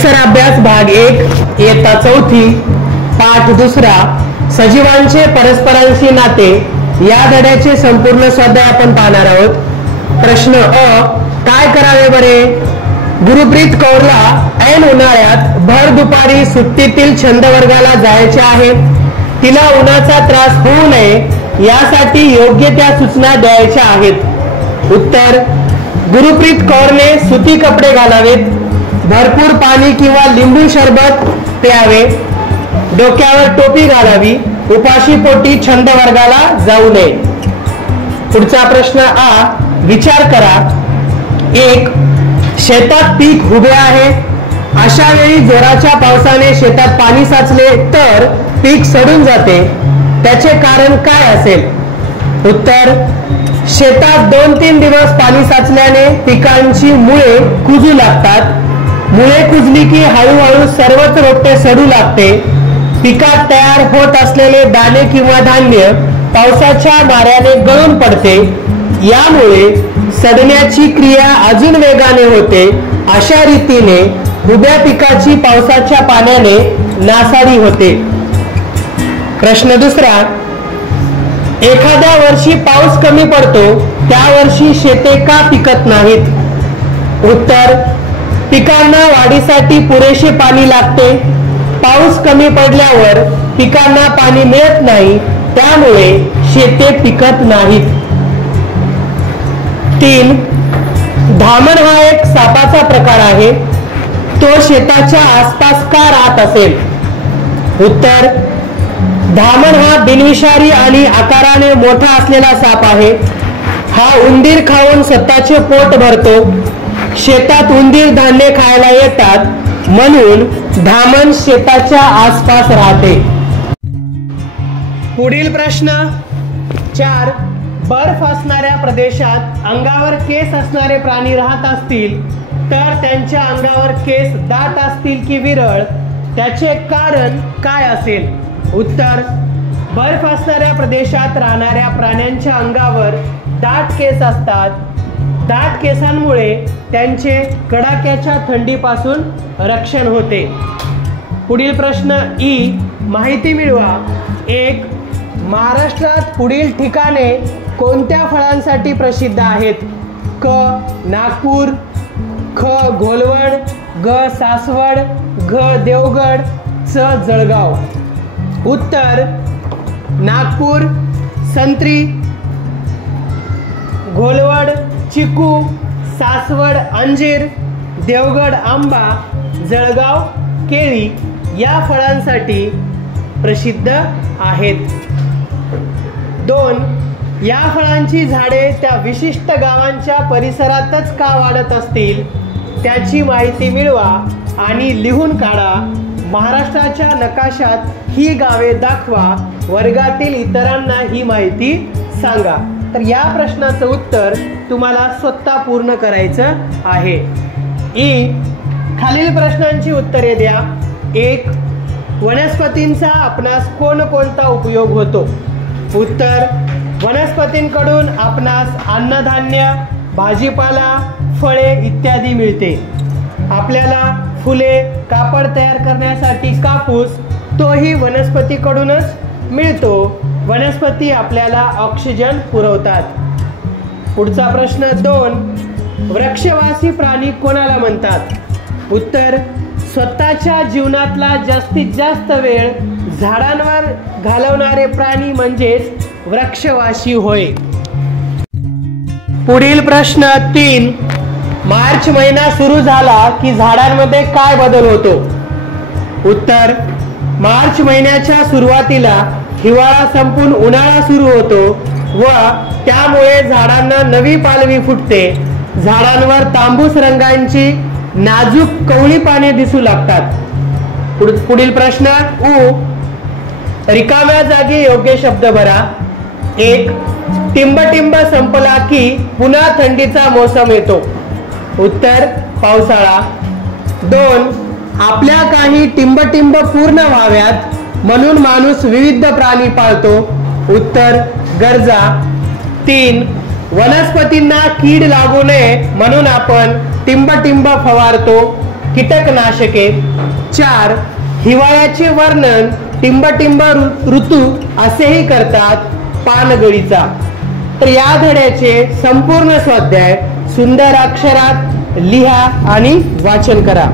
परिसर अभ्यास भाग 1 इयत्ता 4 पाठ 2 सजीवांचे परस्परांशी नाते या धड्याचे संपूर्ण स्वाध्याय आपण पाहणार आहोत। प्रश्न अ, काय करावे बरे? गुरुप्रीत कौरला ऐन उन्हाळ्यात भर दुपारी सुट्टीतील छंद वर्गाला जायचे आहे। तिला उन्हाचा त्रास होऊ नये यासाठी योग्य त्या सूचना द्यायच्या आहेत। उत्तर, गुरुप्रीत कौरने सुती कपडे घालावेत, भरपूर पाणी किंवा लिंबू सरबत प्यावे, डोक्यावर टोपी घालावी, उपाशी पोटी छंद वर्गाला जाऊ नये। पुढचा प्रश्न आ, विचार करा। 1. शेतात पीक उभे आहे, अशा वेळी जोराच्या पावसाने शेतात पाणी साचले तर पीक सडून जाते, त्याचे कारण काय असेल? उत्तर, शेतात 2-3 दिवस पाणी साचल्याने पिकांची मुळे कुजू लागतात। मुळे कुजली की हळूहळू सर्वच रोपटे सडू लागते। पिकात तयार होत असलेले दाणे किंवा धान्य पावसाच्या माऱ्याने गळून पडते, यामुळे सडण्याची क्रिया अजून वेगाने होते। अशा रीतीने उभ्या पिकाची पावसाच्या पाण्याने नासाडी होते। प्रश्न दुसरा, एखाद्या वर्षी पाऊस कमी पडतो, त्या वर्षी शेते का पिकत नाहीत? उत्तर, पिकांना वाढीसाठी पुरेसे पाणी लागते। पाऊस कमी पडल्यावर पिकांना पाणी मिळत नाही, त्यामुळे शेते पिकत नाहीत। 3. धामण हा एक सापाचा प्रकार आहे, तो शेताच्या आसपास का राहत असेल? उत्तर, धामण हा बिनविषारी आणि आकाराने मोठा असलेला साप आहे। हा उंदीर खाऊन स्वतःचे पोट भरतो। शेतात उंदीर धान्य खायला येतात, म्हणून धामण शेताच्या आसपास राहते। पुढील प्रश्न 4. बर्फ असणाऱ्या प्रदेशात अंगावर केस असणारे प्राणी राहत असतील तर त्यांच्या अंगावर केस दाट असतील की विरळ, त्याचे कारण काय असेल? उत्तर, बर्फ असणाऱ्या प्रदेशात राहणाऱ्या प्राण्यांच्या अंगावर दाट केस असतात। दाट केसांमुळे त्यांचे कडाक्याच्या थंडीपासून रक्षण होते। पुढील प्रश्न ई, माहिती मिळवा। 1. महाराष्ट्रात पुढील ठिकाणे कोणत्या फळांसाठी प्रसिद्ध आहेत? क. नागपूर, ख. घोलवड, ग. सासवड, घ. देवगड, च. जळगाव। उत्तर, नागपूर संत्री, घोलवड चिकू, सासवड अंजीर, देवगड आंबा, जळगाव केळी या फळांसाठी प्रसिद्ध आहेत। 2. या फळांची झाडे त्या विशिष्ट गावांच्या परिसरातच का वाढत असतील, त्याची माहिती मिळवा आणि लिहून काढा। महाराष्ट्राच्या नकाशात ही गावे दाखवा, वर्गातील इतरांना ही माहिती सांगा। तर या प्रश्नाचं उत्तर तुम्हाला स्वतः पूर्ण करायचं आहे। ई, खालील प्रश्नांची उत्तरे द्या। 1. वनस्पतींचा आपणास कोणकोणता उपयोग होतो? उत्तर, वनस्पतींकडून आपणास अन्नधान्य, भाजीपाला, फळे इत्यादी मिळते। आपल्याला फुले, कापड तयार करण्यासाठी कापूस, तोही वनस्पतीकडूनच मिळतो। वनस्पती आपल्याला ऑक्सिजन पुरवतात। पुढचा प्रश्न 2. वृक्षवासी प्राणी कोणाला म्हणतात? उत्तर, स्वतःच्या जीवनातला जास्तीत जास्त वेळ झाडांवर घालवणारे प्राणी म्हणजेच वृक्षवासी होय। पुढील प्रश्न 3. मार्च महिना सुरू झाला की झाडांमध्ये काय बदल होतो? उत्तर, मार्च महिन्याच्या सुरुवातीला हिवाळा संपून उन्हाळा सुरू होतो व त्यामुळे झाडांना नवी पालवी फुटते। झाडांवर तांबूस रंगांची नाजूक कवळी पाने दिसू लागतात। पुढील प्रश्न उ, रिकाम्या जागी योग्य शब्द भरा। 1. टिंबटिंब संपला की पुन्हा थंडीचा मोसम येतो। उत्तर, पावसाळा। 2. आपल्या काही टिंबटिंब पूर्ण व्हाव्यात म्हणून माणूस विविध प्राणी पाळतो। उत्तर, गरजा। 3. वनस्पतींना कीड लागू नये म्हणून आपण टिंबटिंब फवारतो। कीटकनाशके. 4. हिवाळ्याचे वर्णन टिंबटिंब ऋतू असेही करतात पानगळीचा. तर या धड्याचे संपूर्ण स्वाध्याय सुंदर अक्षरात लिहा आणि वाचन करा.